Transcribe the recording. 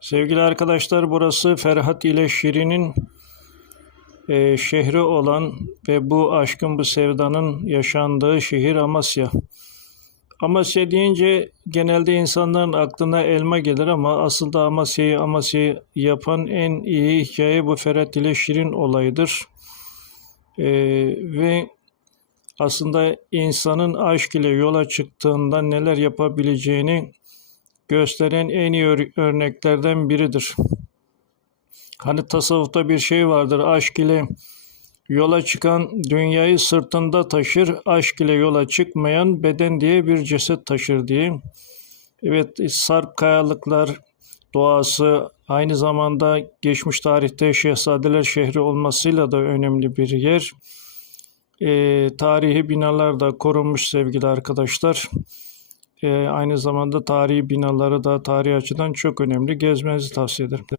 Sevgili arkadaşlar burası Ferhat ile Şirin'in e, şehri olan ve bu aşkın bu sevdanın yaşandığı şehir Amasya. Amasya deyince genelde insanların aklına elma gelir ama asıl da Amasya'yı Amasya'yı yapan en iyi hikaye bu Ferhat ile Şirin olayıdır. E, ve aslında insanın aşk ile yola çıktığında neler yapabileceğini gösteren en iyi ör- örneklerden biridir. Hani tasavvufta bir şey vardır. Aşk ile yola çıkan dünyayı sırtında taşır, aşk ile yola çıkmayan beden diye bir ceset taşır diye. Evet, sarp kayalıklar doğası aynı zamanda geçmiş tarihte Şehzadeler şehri olmasıyla da önemli bir yer. Ee, tarihi binalar da korunmuş sevgili arkadaşlar. Ee, aynı zamanda tarihi binaları da tarihi açıdan çok önemli. Gezmenizi tavsiye ederim.